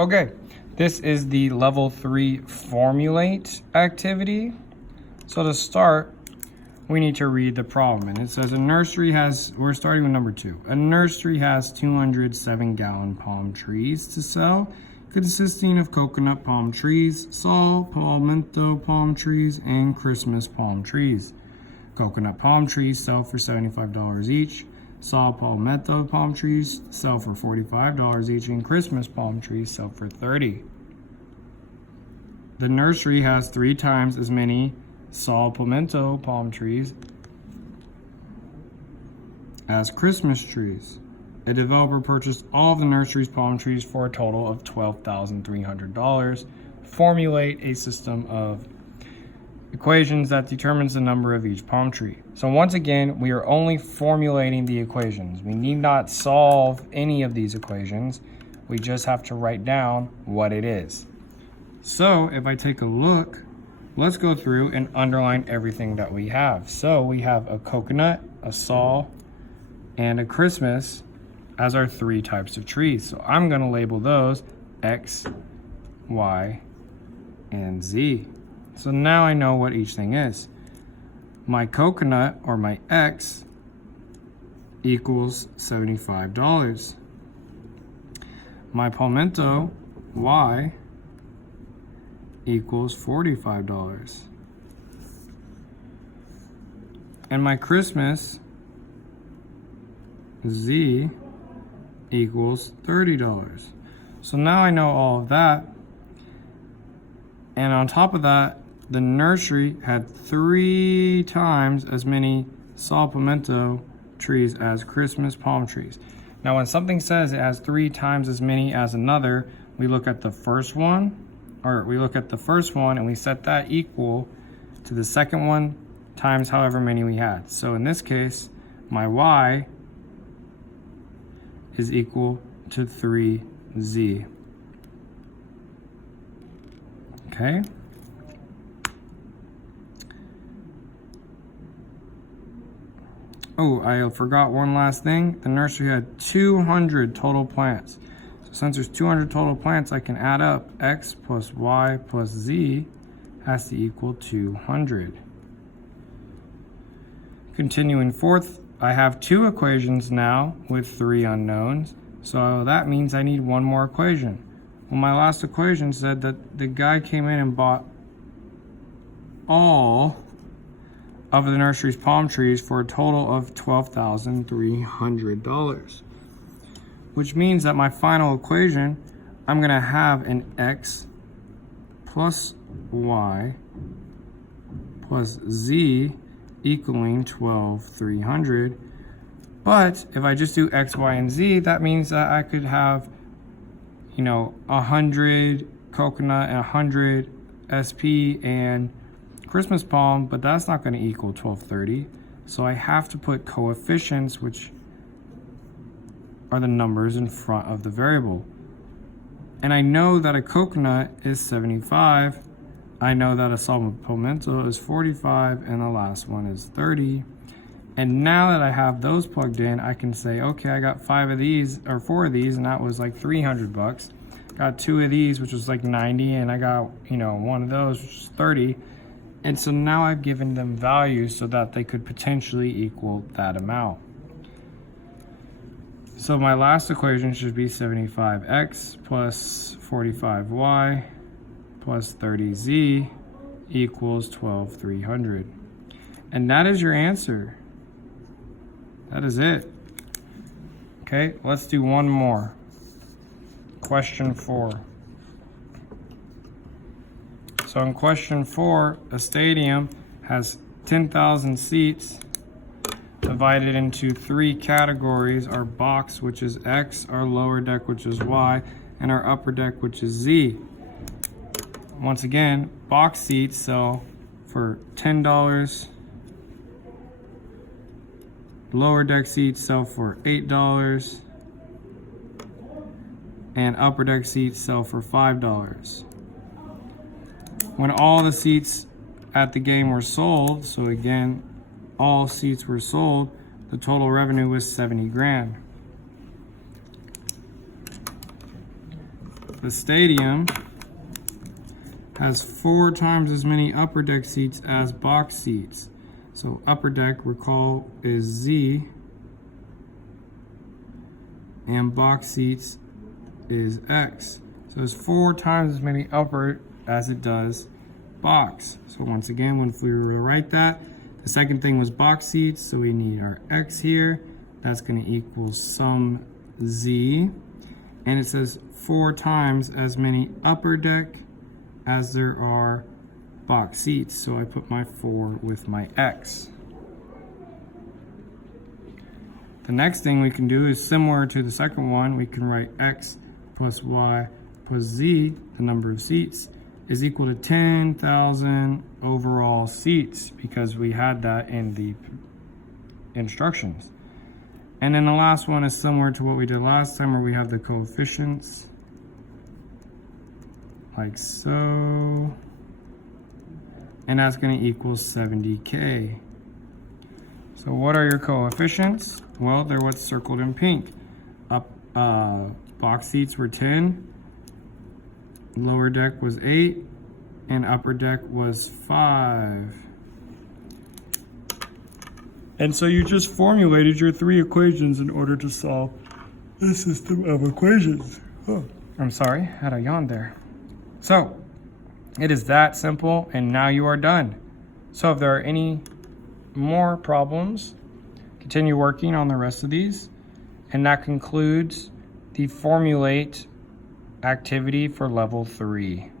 Okay, this is the level 3 Formulate activity. So to start, we need to read the problem. And it says we're starting with number 2. A nursery has 207-gallon palm trees to sell, consisting of coconut palm trees, saw palmetto palm trees, and Christmas palm trees. Coconut palm trees sell for $75 each. Saw palmetto palm trees sell for $45 each, and Christmas palm trees sell for $30. The nursery has 3 times as many saw palmetto palm trees as Christmas trees. A developer purchased all of the nursery's palm trees for a total of $12,300. Formulate a system of equations that determines the number of each palm tree. So once again, we are only formulating the equations. We need not solve any of these equations. We just have to write down what it is. So if I take a look, let's go through and underline everything that we have. So we have a coconut, a saw, and a Christmas as our 3 types of trees. So I'm going to label those X, Y, and Z. So now I know what each thing is. My coconut, or my X, equals $75. My palmetto, Y, equals $45. And my Christmas, Z, equals $30. So now I know all of that. And on top of that, the nursery had 3 times as many saw palmetto trees as Christmas palm trees. Now when something says it has 3 times as many as another, we look at the first one, and we set that equal to the second one times however many we had. So in this case, my Y is equal to 3Z. Okay. Oh, I forgot one last thing. The nursery had 200 total plants. So since there's 200 total plants, I can add up X plus Y plus Z has to equal 200. Continuing forth, I have 2 equations now with 3 unknowns. So that means I need one more equation. Well, my last equation said that the guy came in and bought all of the nursery's palm trees for a total of $12,300. Which means that my final equation, I'm going to have an X plus Y plus Z equaling 12,300. But if I just do X, Y, and Z, that means that I could have 100 coconut and 100 SP and Christmas palm, but that's not going to equal 1230. So I have to put coefficients, which are the numbers in front of the variable. And I know that a coconut is 75. I know that a saw palmetto is 45, and the last one is 30. And now that I have those plugged in, I can say, okay, I got 4 of these, and that was like $300. Got 2 of these, which was like 90, and I got, one of those, which is 30. And so now I've given them values so that they could potentially equal that amount. So my last equation should be 75x plus 45y plus 30z equals 12,300. And that is your answer. That is it. Okay, let's do one more. Question 4. So in question 4, a stadium has 10,000 seats divided into 3 categories: our box, which is X, our lower deck, which is Y, and our upper deck, which is Z. Once again, box seats sell for $10. Lower deck seats sell for $8. And upper deck seats sell for $5. When all the seats at the game were sold, so again, all seats were sold, the total revenue was 70 grand. the stadium has 4 times as many upper deck seats as box seats. So upper deck, recall, is Z, and box seats is X. So it's 4 times as many upper as it does box. So once again, when we were to write that, the second thing was box seats, so we need our X here. That's going to equal some Z. And it says 4 times as many upper deck as there are box seats. So I put my 4 with my X. The next thing we can do is similar to the second one. We can write X plus Y plus Z, the number of seats, is equal to 10,000 overall seats, because we had that in the instructions. And then the last one is similar to what we did last time, where we have the coefficients, like so. And that's going to equal 70K. So what are your coefficients? Well, they're what's circled in pink. Box seats were 10, lower deck was 8, and upper deck was 5. And so you just formulated your 3 equations in order to solve this system of equations. Oh, I'm sorry, had a yawn there. So it is that simple, and now you are done. So if there are any more problems, continue working on the rest of these. And that concludes the Formulate activity for level 3.